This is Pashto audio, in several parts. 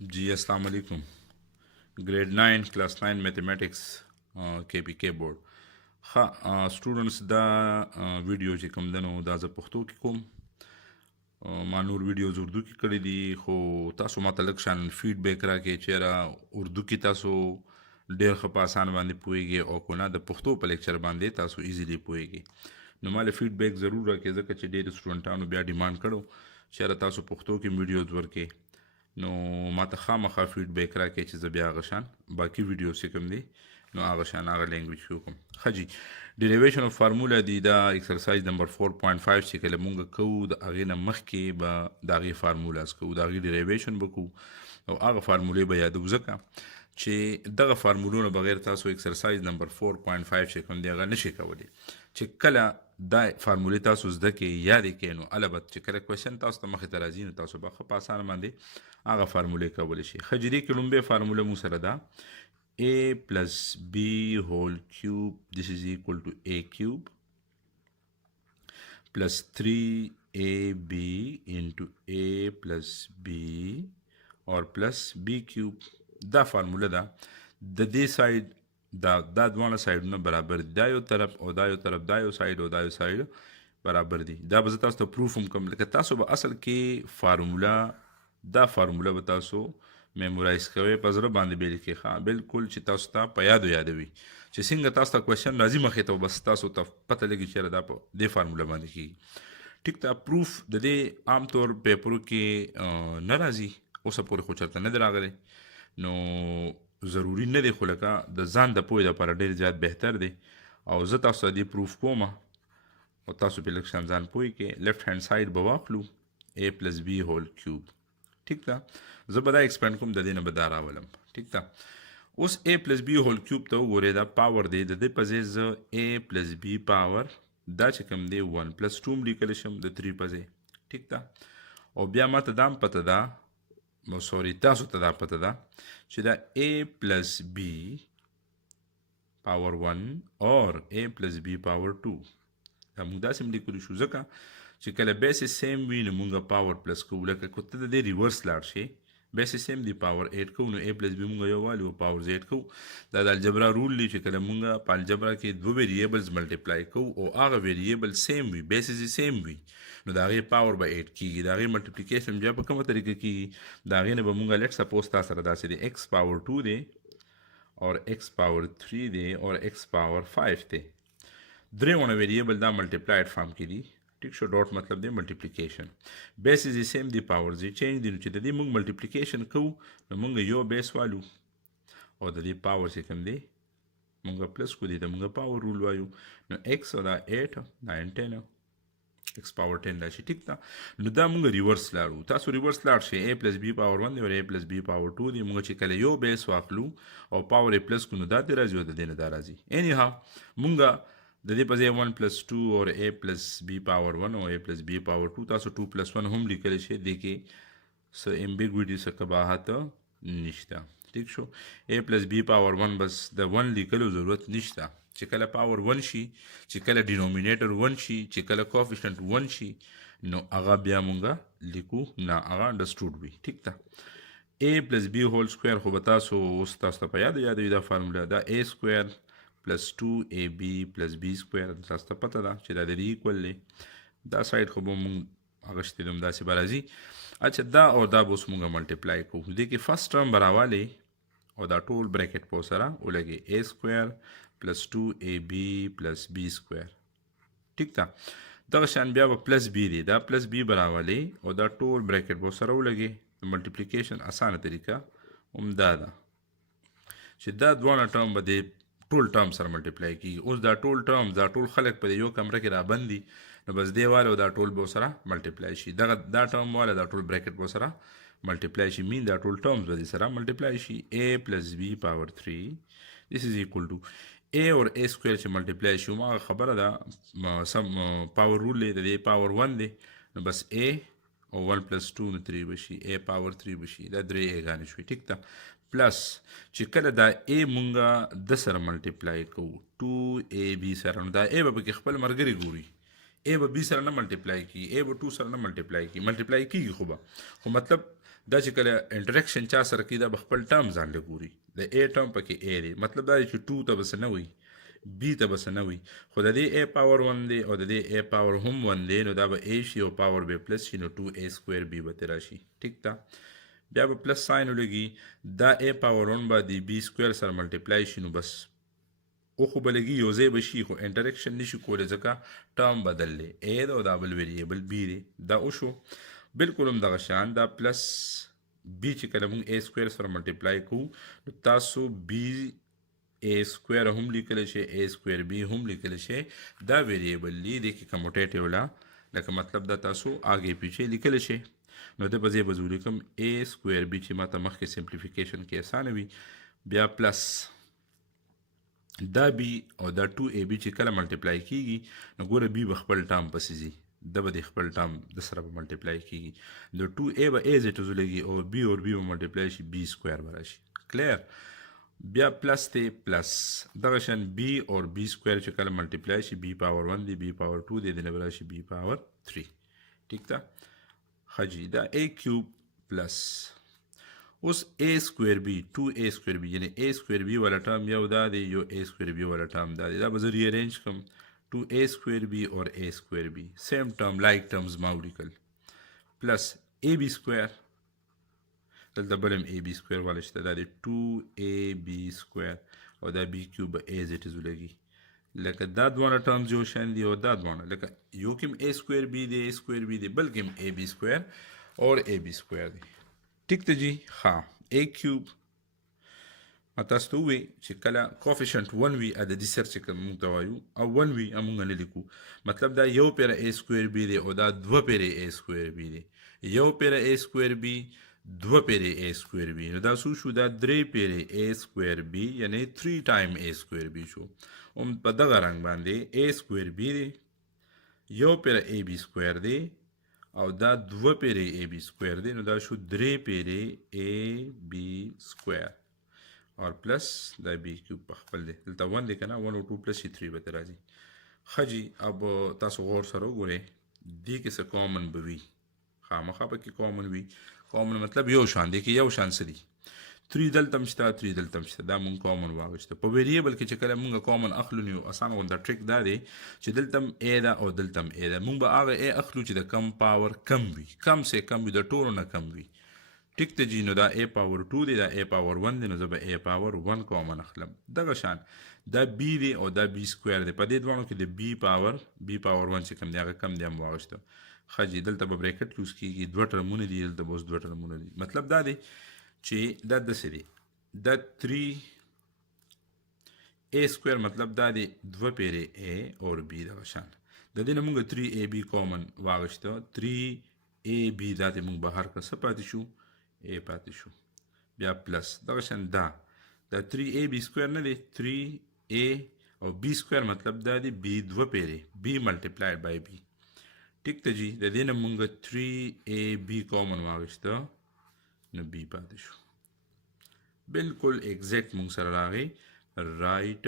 जी अस्सलाम वालेकुम। ग्रेड 9 क्लास 9 मैथमेटिक्स के पी के बोर्ड ښه سټوډنټس دا ویډیو چې کوم دنو دا زه پښتو کې کوم. ما نور ویډیوز اردو کې کړی دي خو تاسو ماته لږ شان فیډبیک راکړئ چېرې اردو کې تاسو ډېر ښه په اسان باندې پوهیږئ او که نه د پښتو په لیکچر باندې تاسو ایزیلی پوهیږئ. نو ما له فیډبیک ضرور راکړئ ځکه چې ډېرو سټوډنټانو بیا ډیمانډ کړو چېرې تاسو پښتو کې ویډیوز ورکړئ. نو ماته خامخا فیډبیک راکړئ چې زه بیا هغه شان باقي ویډیوز چې کوم دي نو هغه شان هغه لینګویج کې وکړم. ښه جي ډیریویشن اف فارمولا دی دا ایکسرسایز نمبر 4.5 چې کله مونږ کوو د هغې نه مخکې به د هغې فارمولاز کوو، د هغې ډیریویشن به کوو او هغه فارمولې به یادو ځکه چې دغه فارمولو نه بغیر تاسو ایکسرسایز نمبر 4.5 چې کوم دی هغه نشئ کولی. چې کله دا فارمولې تاسو زده کړئ یادې کړئ نو البته چې کله کوېشن تاسو ته مخې ته راځي نو تاسو به ښه په اسانه باندې هغه فارمولې کولی شي. ښه جدي کې لومبۍ فارموله مو سره ده a plus b whole cube this is equal to a cube plus 3ab into a plus b or plus b cube. دا فارموله ده د دې ساید دا دوانه سایډونه برابر دي، دا یو طرف او دا یو طرف، دا یو ساید او دا یو ساید برابر دي. دا به زه تاسو ته پروف هم کوم لکه تاسو به اصل کې دا فارموله به تاسو میمورایز کوئ په زړه باندې به لیکئ. ښه بلکل چې تاسو ته په یادوي چې څنګه تاسو ته کوېشن راځي مخې ته بس تاسو ته پته لګي چې دا په دې فارموله باندې کېږي. ټیک ده. پروف د دې عام طور پیپرو کې نه راځي، اوسه پورې خو چېرته نه دی راغلی نو ضروري نه دی خو لکه د ځان د پوهې دپاره ډېر زیات بهتر دی او زه تاسو ته دې پروف کوم او تاسو پرې لږ شان ځان پوه کړئ. لیفټ هینډ سایډ به واخلو a plus b هول کیوب. ټیک ده. زه به دا ایکسپینډ کوم د دې نه به دا راولم. ټیک ده. اوس a plus b هول کیوب ته وګورئ دا پاور دی د دې په ځای زه a plus b پاور دا چې کوم دی 1 plus 2 هم لیکلی شم د 3 په ځای. ټیک ده. او بیا ماته دا هم پته ده تاسو ته دا پته ده چې دا a plus b پاور 1 اور a plus b پاور 2 دا موږ داسې هم لیکلی شو ځکه چې کله بیسس سیم وي نو موږ پاور پلس کوو. لکه که ته د دې ریورس لاړ شي بیسس سیم دی پاور 8 کوو نو a پلس b موږ یو والو پاور 8 کوو. دا د الجبرا رول دی چې کله موږ په الجبرا کې دوه ویریبلز ملټیپلای کوو او هغه ویریبل سیم وي بیسس یې سیم وي نو د هغې پاور به 8 کېږي. د هغې ملټیپلیکیشن بیا په کومه طریقه کېږي د هغې نه به موږ لیټ سپوز تا سره داسې دی x پاور 2 دی اور x پاور 3 دی اور x پاور 5 دی. درېونه ویریبل دا ملټیپلایډ فارم کې دي. ټیک شو. ډاټ مطلب دی ملټیپلیکیشن. بیسز یې سیم دی پاور یې چینج دی نو چې د دې موږ ملټیپلیکیشن کوو نو موږ یو بیس والو او د دې پاور چې کوم دی موږ پلس کو دی ته موږ پاور رول وایو نو x او دا 8 9 10 x پاور 10 راشي. ټیک ده. نو دا موږ ریورس لاړو. تاسو ریورس لاړ شئ a پلس b پاور 1 دی او a پلس b پاور 2 دی. موږ چې کله یو بیس واخلو او پاور یې پلس کو نو دا دې راځي او د دې نه دا راځي. اینی هاو موږ د دې په ځای 1 plus 2 اور a plus b پاور 1 او a plus b پاور 2 تاسو 2 plus 1 هم لیکلی شئ. دې کې څه امبیګویټي څه قباحت نشته. ټیک شو. a plus b پاور 1 بس د 1 لیکلو ضرورت نشته. چې کله پاور 1 شي چې کله ډینومینیټر 1 شي چې کله کوفیشنټ 1 شي نو هغه بیا مونږه لیکو نه هغه انډرسټوډ وي. ټیک ده. a plus b هول سکویر خو به تاسو اوس تاسو ته په یادوي دا فارموله دا a سکویر plus 2ab plus b square تاسو ته پته ده چې دا د دې ایکول دی. دا سایډ خو به مونږ هغه شتې دوم داسې به راځي. اچھا دا او دا به اوس مونږ ملټیپلای کوو. دې کې فرست ټرم به راوالې او دا ټول بریکټ په سره ولګې a سکویر plus 2ab plus b square. ټیک ده. دغه شان بیا به پلس b دی دا پلس b به راوالې او دا ټول بریکټ په سره ولګې. ملټیپلیکیشن اسانه طریقه هم دا ده چې دا دوانه ټرم به د ټول ټرم سره ملټیپلای کېږي. اوس دا ټول ټرم دا ټول خلک په یو کمره کې رابندي نو بس دې والا او دا ټول به سره ملټیپلای شي. دا ټرم والا دا ټول بریکټ به سره ملټیپلای شي. مین دا ټول ټرمز به سره ملټیپلای شي. a plus b پاور 3 this is equal to a اور a سکویر چې ملټیپلای شي ما خبره ده سم پاور رول دی د دې پاور 1 دی نو بس a او 1 plus 2 نو 3 بشي a پاور 3 بشي دا 3 a غانې شوي. ټیک ده. پلس چې کله دا a مونږه د سره ملټیپلای کوو 2ab سره نو دا a به پکې خپل ملګري ګوري. a به b سره نه ملټیپلای کیږي. a به 2 سره نه ملټیپلای کیږي. ملټیپلای کیږي خو مطلب دا چې کله انټریکشن چا سره کوي دا به خپل ټرم ځان له ګوري د ا ټرم پکې ا دی مطلب دا دی چې 2 ته به څه نه وي بی ته به څه نه وي خو د دې ا پاور 1 دی او د دې ا پاور هم 1 دی نو دا به ا شي او پاور به پلس شي نو 2a سکویر بی به تیر شي ټیک ده بیا به پلس ساين ولګي دا ا پاور 1 به د بی سکویر سره ملټیپلای شي نو بس او خو بلګي یو ځای بشي خو انټریکشن نشي کولی ځکه ټرم بدل دی ا دا او دا بل ویریبل بی دی دا وشو بالکل هم دغه شان دا پلس بی چې کله موږ ا سکویر سره ملټیپلای کوو نو تاسو بی ا سکویر هم لیکلی شي ا سکویر بی هم لیکلی شي دا ویریبل دی د کې کموټیټیو لا لکه مطلب دا تاسو آګې پیچې لیکلی شي نو د په ځای به زه ولیکم ا سکویر بی چې ماته مخکې سمپلیفیکیشن کې اسانه وي بیا پلس دا بی او دا 2a بی چې کله ملټیپلای کیږي نو ګوره بی به خپل ټرم پسې ځي د به د خپل ټرم د سره به ملټیپلای کیږي د 2a به a زیټ وزولېږي او بی اور بی به ملټیپلای شي بی سکویر به راشي کلیر بیا پلس دی پلس دغه شان بی اور بی سکویر چې کله ملټیپلای شي بی پاور 1 دی بی پاور 2 دی دنه به راشي بی پاور 3 ټیک ده ښه جي دا a کیوب پلس اوس a سکویر بی 2a سکویر بی یعنی a سکویر بی والا ټرم یو دا دی یو a سکویر بی والا ټرم دا دی دا به زه ری ارینج کړم 2a سکویر بی اور a سکویر بی سیم ټرم لایک ټرمز ما ولیکل پلس ab سکویر دلته بل هم ab سکویر والا شته دا دی 2ab سکویر او دا b کیوب به a زیټ زولګي لکه دا دواړه ټرمز یو شان دي او دا دواړه لکه یو کې a سکویر بی دی a سکویر بی دی بلکې هم ab سکویر اور ab سکویر دی ټیک ته جی ها a کیوب تاسو ته ووایي چې کله کوفیشنټ 1 وي د دې سر چې کوم موږ ته وایو او 1 وي موږ نه لیکو مطلب دا یو پیره a سکویر بی دی او دا دوه پیره a سکویر بی دی یو پیره a سکویر بی دوه پیره a سکویر بی نو دا څو شو دا درې پیره a سکویر بی یعنی 3 ټایم a سکویر بی شو هم په دغه رنګ باندې a سکویر بی دی یو پیره a بی سکویر دی او دا دوه پیره a بی سکویر دی نو دا شو درې پیره a بی سکویر اور پلس دا بی کیوب په خپل دی دلته 1 دی که نه 1 او 2 پلس 3 به ته راځي ښه جي اب تاسو غور سره وګورئ دې کې څه کامن به وي خامخا پکې کامن وي کامن مطلب یو شان دی کې یو شان څه دي 3 دلته هم شته 3 دلته هم شته دا مونږ کامن واخیسته په ویریبل کې چې کله مونږ کامن اخلو نو اسانه غونډه ټریک دا دی چې دلته هم a ده او دلته هم a ده مونږ به هغه a اخلو چې د کم پاور کم وي کم سه کم وي د ټولو نه کم وي ټیک ته جی نو دا a پاور 2 دی دا a پاور 1 دی نو زه به a پاور 1 کامن اخلم دغه شان دا b دی او دا b سکویر دی په دې دوانو کې د b پاور 1 چې کم دی هغه کم دی هم واخیسته ښه جي دلته به بریکټ یوز کیږي دوه ټرمونه دي دلته به اوس دوه ټرمونه دي مطلب دا دی چې دا داسې دی دا 3a سکویر مطلب دا دی دوه پیرې a اور b دغه شان د دې نه موږ 3ab کامن واغشته 3ab دا دې موږ بهر کړه څه پاتې شو a پاتې شو بیا پلس دغه شان دا 3ab سکویر نه دی 3a او b سکویر مطلب دا دی b دوه پیرې b ملټیپلایډ بای b ټیک ته جی د دې نه موږ 3ab کامن واغشته نو بی پاتې شو بالکل ایگزیکٹ مونږ سره راغی رائٹ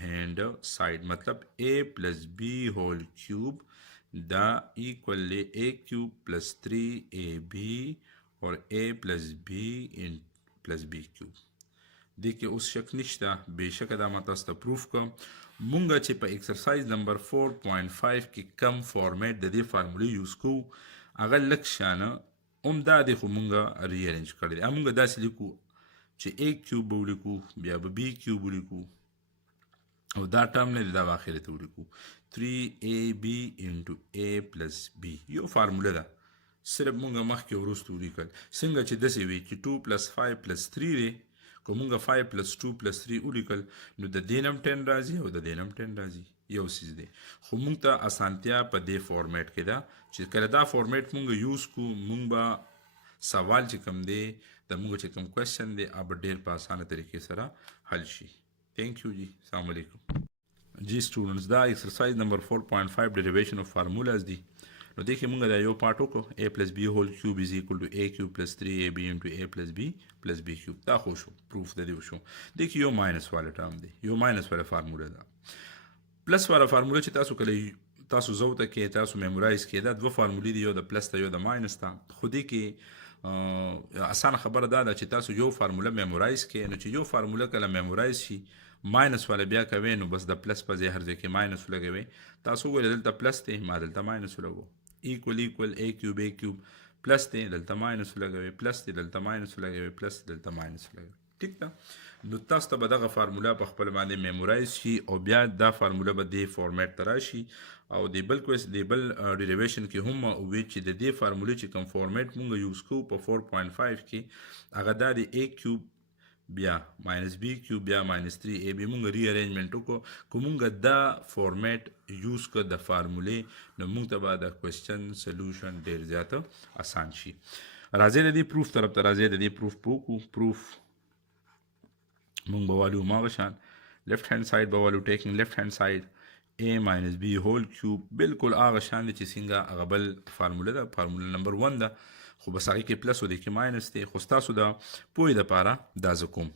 ہینڈ سائڈ مطلب a پلس بی ہول کیوب دا ایکول لے a کیوب پلس 3ab اور a پلس b پلس b کیوب دیکھیے اس شک نشتا بے شک دا ما تاسو ته پروف کوم مونږ چې په ایکسرسایز نمبر 4.5 کې کم فارمیټ د دې فارمولې یوز کوو هغه لږ شانه هم دا دی خو مونږ ری ارینج کړی دی مونږ داسې لیکو چې a کیوب به ولیکو بیا به b کیوب ولیکو او دا ټرم نه دی دا به اخرې ته ولیکو 3ab انټو a پلس b یو فارموله ده صرف مونږ مخکې وروسته ولیکل څنګه چې داسې وي چې 2 پلس 5 پلس 3 دی که مونږ 5 پلس 2 پلس 3 ولیکل نو د دې نه هم 10 راځي او د دې نه هم 10 راځي یو څیز دی خو مونږ ته اسانتیا په دې فارمیټ کې ده چې کله دا فارمیټ مونږ یوز کو مونږ به سوال چې کوم دی د مونږ چې کوم کوېسچن دی هغه به ډېر په اسانه طریقې سره حل شي تھینک یو جی السلام علیکم جی سټوډنټس دا ایکسرسایز نمبر 4.5 ډیریویشن اف فارمولاز دی نو دې کې مونږ دا یو پارټ وکړو a پلس b هول کیوب از ایکول ټو a کیوب پلس 3ab انټو a پلس b پلس b کیوب دا خو شو پروف د دې وشو دې کې یو ماینس والا ټرم دی یو ماینس والا فارمولا ده پلس والا فارمولا چې تاسو کله تاسو زو ته کې تاسو میمورایز کې دا دوه فارمولې دي یو د پلس ته یو د ماینس ته خو دې کې اسانه خبره ده چې تاسو یو فارموله میمورایز کړئ، نو چې یو فارموله کله میمورایز شي ماینس والا بیا کوي، نو بس د پلس په ځای هر ځای کې ماینس ولګوي. تاسو وویل دلته پلس دی، ما دلته ماینس ولګو. ایکول ا کیوب ا کیوب پلس دی، دلته ماینس ولګوي، پلس دی، دلته ماینس ولګوي، پلس دلته ماینس ولګوي. ټیک ده. نو تاسو ته به دغه فارموله په خپل باندې میمورایز شي او بیا دا فارموله به د فارمیټ ته راشي او د بل ډیریویشن کې هم وی چې د دې فارمولې چې کوم فارمیټ مونږ یوز کوو په 4.5 کې هغه دا د a کیوب بیا ماینس b کیوب بیا ماینس 3ab مونږ ری ارینجمنت وکړو. که مونږ دا فارمیټ یوز کړ د فارمولې، نو مونږ ته به د کوېسچن سلوشن ډېر زیاته آسان شي. راځئ د دې پروف طرف ته راځئ، د دې پروف په وکړو. پروف مونږ به والو ماغه شان لیفت هاند ساید به والو ټیکنګ لیفت هاند ساید a minus b هول کیوب بالکل هغه شان دي چې څنګه هغه بل فارموله ده، فارموله نمبر 1 ده، خو بس هغې کې پلس او دې کې ماینس دی. خو ستاسو د پوهې دپاره دا زه کوم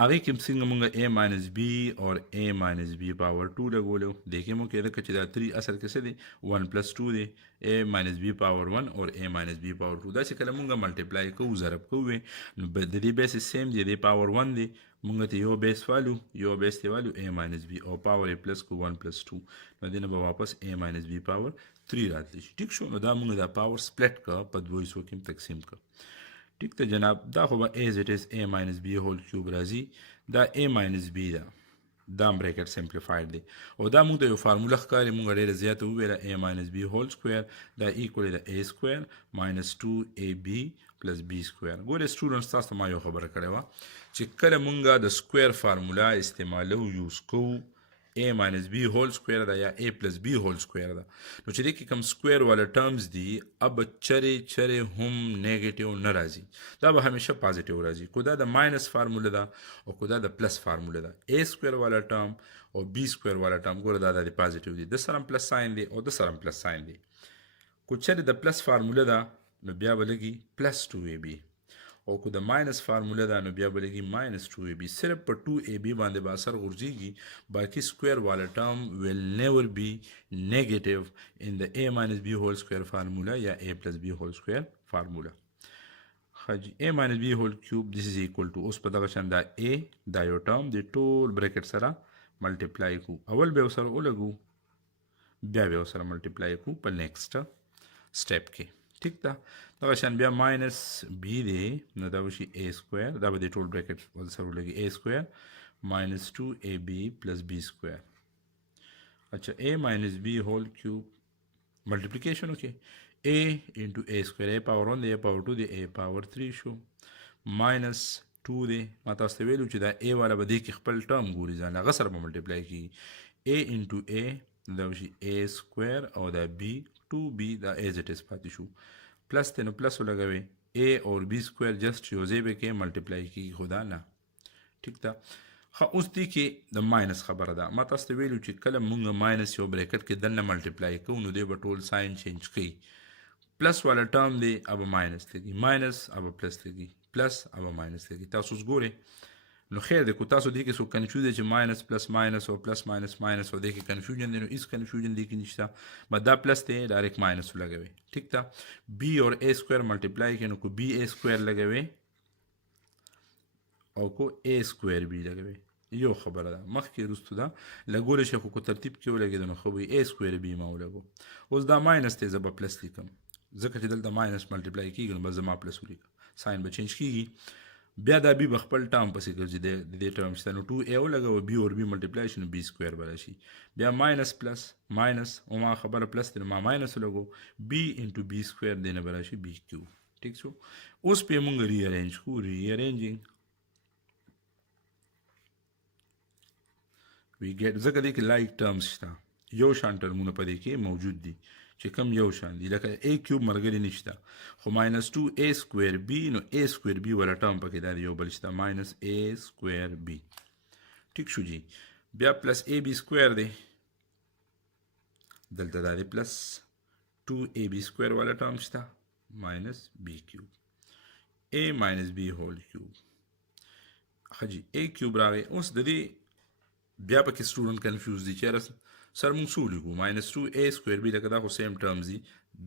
هغې کې څنګه مونږ a minus b اور a minus b پاور 2 لګولو. دې کې مونږ کېده چې دا 3 اصل کې څه دی 1 plus 2 دی، a minus b پاور 1 اور a minus b پاور 2. دا چې کله مونږ ملټیپلای کوو ضرب کوو نو د دې بیسس سیم دی، د پاور 1 دی، مونږ ته یو بیس والو یو بیس دی والو a minus b او پاور a پلس کو 1 plus 2، نو دې نه به واپس a minus b پاور 3 راتلی شي. ټیک شو. نو دا مونږ دا پاور سپلټ کا په دوه حصو کې تقسیم کا. ٹھیک ته جناب، دا خو به as it is a minus b هول کیوب راځي، دا a minus b ده، دا بریکټ سمپلیفاید دی او دا موږ د یو فارموله ښکاري موږ ډېره زیاته وویله a minus b هول سکویر دا ایکولی د a سکویر ماینس 2ab پلس b سکویر. ګورې سټوډنټس تاسو ته ما یو خبره کړې وه چې کله موږ د سکویر فارموله استعمالو یوز کوو a minus b هول سکویر ده یا a plus b هول سکویر ده، نو چې دې کې کوم سکویر والا ټرمز دي اب چرې هم نیگیټیو نه راځي، دا به همیشه پازیټیو راځي. کو دا د ماینس فارموله ده او کو دا د پلس فارموله ده. a سکویر والا ټرم او b سکویر والا ټرم ګوره دا د پازیټیو دي، د سره پلس ساين دی او د سره پلس ساين دی. کو چرې د پلس فارموله ده نو بیا به لګي پلس 2ab او که د ماینس فارموله ده نو بیا به لګي ماینس 2ab. صرف په 2ab باندې به اثر غورځېږي، باقي سکویر والا ټرم will never be negative in the a minus b whole square formula یا a plus b whole square formula. خاجي a minus b whole cube this is equal to اوس په دغه شان دا a دا یو ټرم د ټول بریکټ سره ملټیپلای کو، اول به سره ولګو بیا به سره ملټیپلای کو په نیکسټ سټپ کې. ٹھیک ده. دغه شان بیا ماینس b دی نو دا وشي a سکویر، دا به د ټول بریکټ ول سره ولګي a سکویر ماینس 2ab پلس b سکویر. اچھا a ماینس b هول کیوب ملټیپلیکیشن وکړي a انټو a سکویر، a پاور 1 دی a پاور 2 دی a پاور 3 شو ماینس 2 دی. ما تاسو ته ویلو چې دا a والا به دې کې خپل ټرم ګوري ځان هغه سره به ملټیپلای کېږي a انټو a دا وشي a سکویر او دا b 2b دا as it is پاتې شو پلس ته نو پلس ولګوي a اور b سکویر جسٹ یو ځای به کې ملټیپلای کېږي خدا نه. ٹھیک ده. ښه اوس دې کې د ماینس خبره ده، ما تاسو ته ویلو چې کله مونږ ماینس یو بریکټ کې دننه ملټیپلای کوو نو دی به ټول ساين چینج کوي. پلس والا ټرم دی اب ماینس لګي، ماینس اب پلس لګي، پلس اب ماینس لګي. تاسو اوس ګورئ نو خیر دی، کو تاسو دې کې څوک کنفیوز دی چې ماینس پلس ماینس او پلس ماینس ماینس او دې کې کنفیوژن دی، نو هیڅ کنفیوژن دې کې نشته، بس دا پلس دی ډایرکټ ماینس ولګوي. ٹھیک ده. b اور a سکویر ملټیپلای کړي نو کو b a سکویر لګوي او کو a سکویر b لګوي. یو خبره ده مخکې وروستو ده لګولی شي، خو کو ترتیب کې ولګېده نو ښه وي a سکویر b ما ولګو. اوس دا ماینس دی زه به پلس لیکم ځکه چې دلته ماینس ملټیپلای کېږي نو بس زما پلس ولیکم، ساین به چینج کېږي. بیا دا بی به خپل ټرم پسې ګرځي د دې ټرم شته نو 2a ولګوه b اور b ملټیپلای شي نو b سکویر به راشي. بیا ماینس پلس ماینس او ما خبره پلس دی نو ما ماینس ولګو b انټو b سکویر دی نه به راشي b کیوب. ٹھیک شو. اوس پې مونږ ری ارینج کو، ری ارینجینګ وی ګیټ ځکه دې کې لایک ټرمز شته، یو شان ټرمونه په دې کې موجود دي چې کم یو شان دي، لکه a کیوب مرګري نشته، خو ماینس 2a سکویر b نو a سکویر b والا ټرم پکې دا یو بل شته ماینس a سکویر b. ٹھیک شو جی. بیا پلس ab سکویر دی دلته دا دی پلس 2ab سکویر والا ټرم شته ماینس b کیوب a ماینس b هول کیوب. ښه جی a کیوب راغی. اوس د دې بیا پکې سټوډنټ کنفیوز دي چې سره موږ څه ولیکو ماینس 2 a سکویر بي لکه دا خو سیم ټرمز دي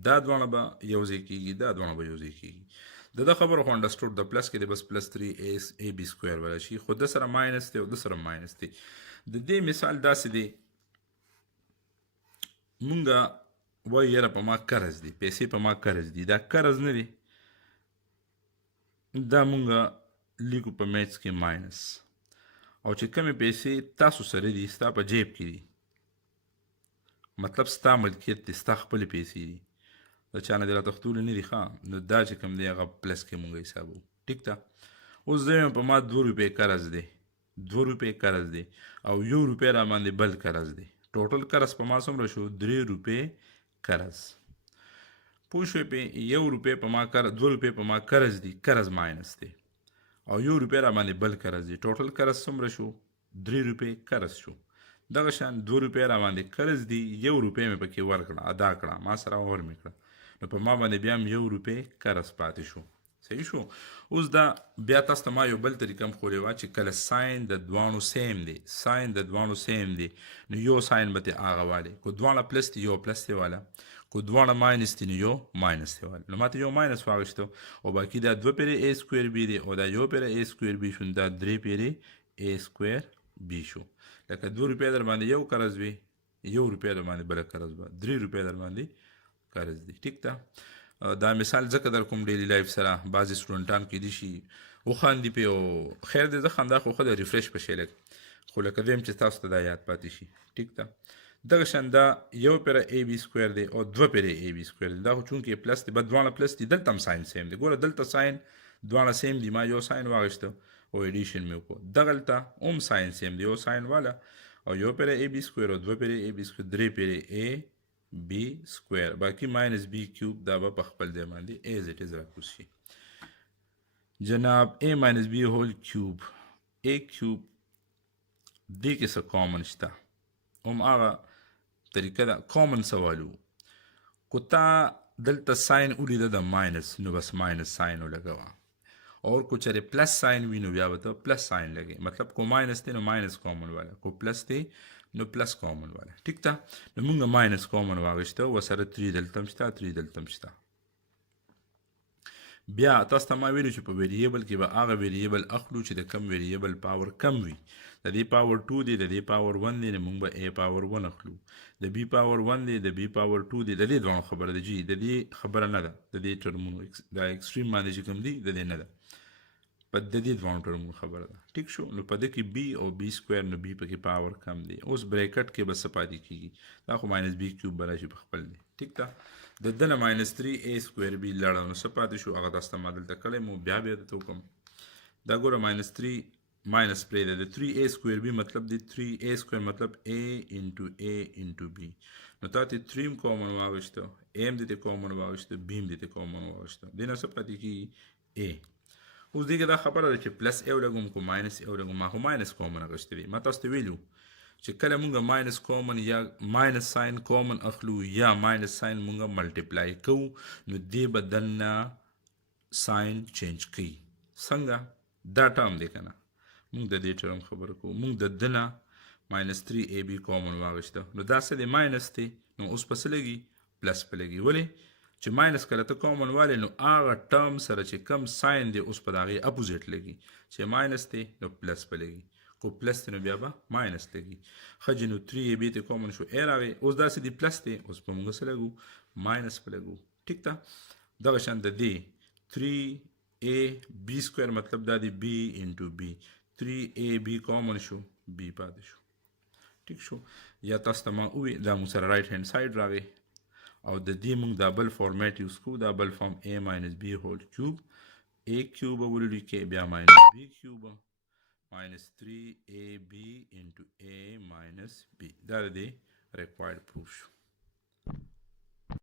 دا دواړه به یو ځای کېږي دا دواړه به یو ځای کېږي د خبره خو انډرسټوډ د پلس کې د بس پلس 3 a b سکویر ولا شي خو د سره ماینس دی او د سره ماینس دی د دې مثال داسې دی مونږه وایو یاره په ما قرض دی پیسې په ما قرض دي دا قرض نه دی دا مونږه لیکو په میتس کې ماینس او چې کومې پیسې تاسو سره دي ستا په جیب کې دي مطلب ستا ملکیت دی ستا خپلې پیسې دي د چا نه دې راته ختولې نه دي ښه نو دا چې کوم دی هغه پلس کې مونږ حسابو ټیک ده اوس زه په ما 2 روپۍ قرض دی 2 روپۍ قرض دی او 1 روپۍ را باندې بل قرض دی ټوټل قرض په ما څومره شو 3 روپۍ قرض پوه شوې پې 1 روپۍ په ما قرض 2 روپۍ په ما قرض دی قرض ماینس دی او 1 روپۍ را باندې بل قرض دی ټوټل قرض څومره شو 3 روپۍ قرض شو دغه شان 2 روپۍ را باندې قرض دی 1 روپۍ مې پکې ورکړه ادا کړه ما سره ور مې کړه نو په ما باندې بیا هم 1 روپۍ قرض پاتې شو صحیح شو اوس دا بیا تاسو ته ما یو بل طریقه هم ښودې وه چې کله ساین د دواړو سیم دی ساین د دواړو سیم دی نو یو ساین به ترې هغه والی که دواړه پلس دي یو پلس دی واله که دواړه ماینس دي نو یو ماینس دی واله نو ما ته یو ماینس واخیستو او باقي دا 2 پیرې a سکویر بي دی او دا یو پیره a سکویر بي شو دا 3 پیرې a سکویر بي شو لکه 2 روپۍ در باندې یو قرض وي 1 روپۍ در باندې بله قرض به 3 روپۍ در باندې قرض دی ټیک ده دا مثال ځکه در کوم ډیلی لایف سره بعضې سټوډنټان کې دي شي وخاندي پې او خیر دی زه خندا خو ښه ده ریفریش په شی لږ خو لکه دویم چې تاسو ته دا یاد پاتې شي ټیک ده دغه شان دا یو پیره ای بي سکویر دی او 2 پیره ای بي سکویر دی دا خو چونکې پلس دی بد دواړه پلس دي دلته هم ساین سیم دی ګوره دلته ساین دواړه سیم دي ما یو ساین واخیسته او ایډیشن مې وکړو دغلته هم ساین سیم دی یو ساین والا او یو پیره ای بي سکویر او 2 پیره ای بي سکویر 3 پیره ای بی سکویر باقی ماینس بی کیوب دا به په خپل ځای باندې ایز اټ از راکوز شي جناب a ماینس بی هول کیوب a کیوب دې کې څه کامن شته هم هغه طریقه ده کامن سوالو کو تا دلته ساین ولیده د ماینس نو بس ماینس ساین ولګوه اور کو چرې پلس ساین وي نو بیا به ته پلس ساین لګې مطلب کو ماینس دی نو ماینس کامن والا کو پلس دی نو پلس کامن والا ټیک ده نو مونږ ماینس کامن واغشته ورسره 3 دلته هم شته 3 دلته هم شته بیا تاسو ته ما ویلو چې په ویریبل کې به هغه ویریبل اخلو چې د کم ویریبل پاور کم وي د دې پاور 2 دی د دې پاور 1 دی نو مونږ به a پاور 1 اخلو د b پاور 1 دی د b پاور 2 دی د دې دوه خبره ده جی د دې خبره نه ده د دې ټرمونو دا ایکستریم باندې چې کوم دی د دې نه ده په د دې دوه ټرمونو خبره ده ټیک شو نو په دې کې b او b سکویر نو b پکې پاور کم دی اوس بریکټ کې بس پاتې کیږي دا خو ماینس b کیوب بل شي په خپل دی ټیک ده د دنه ماینس 3 a سکویر b لړه نو پاتې شو هغه تاسو ما دلته کړی مو بیا د کوم دا ګوره ماینس 3 ماینس پرې ده د 3 a سکویر b مطلب دی 3 a سکویر مطلب a انټو a انټو b نو تا ته 3 کامن واغشته a هم دې کامن واغشته b هم دې کامن واغشته دینه څه پاتې کیږي a اوس دې کې دا خبره ده چې پلس a ولګوم کو ماینس a ولګوم ما خو ماینس کامن اغشته وي ما تاسو ته ویلو چې کله مونږ ماینس کامن یا ماینس ساین کامن اخلو یا ماینس ساین مونږ ملټیپلای کوو نو دې بدلنا ساین چینج کوي څنګه دا ټرم دی کنه مونږ د دې ټرم خبره کوو مونږ د دنه ماینس 3 a b کامن واغشته نو دا څه دی ماینس دی نو اوس پس لګي پلس په لګي ولې چې ماینس کله ته کامن والی نو هغه ټرم سره چې کم ساین دی اوس په د هغې اپوزیټ لګي چې ماینس دی نو پلس په لګي کو پلس دی نو بیا به ماینس لګي ښه جي نو 3 a b ته کامن شو a راغی اوس داسې دی پلس دی اوس په موږ څه لګو ماینس په لګو ټیک ده دغه شان د دې 3 a b سکویر مطلب دا دی b انټو b 3 a b کامن شو b پاتې شو ټیک شو یا تاسو ته ما ووی دا موږ سره رایټ هینډ سایډ راغی او د دې موږ دا بل فارمیټ یوز کوو دا بل فارم a ماینس b هول کیوب a کیوب به ولیکې بیا ماینس b کیوب ماینس 3 ab انټو a ماینس b دا د دې ریکوایرډ پروف شو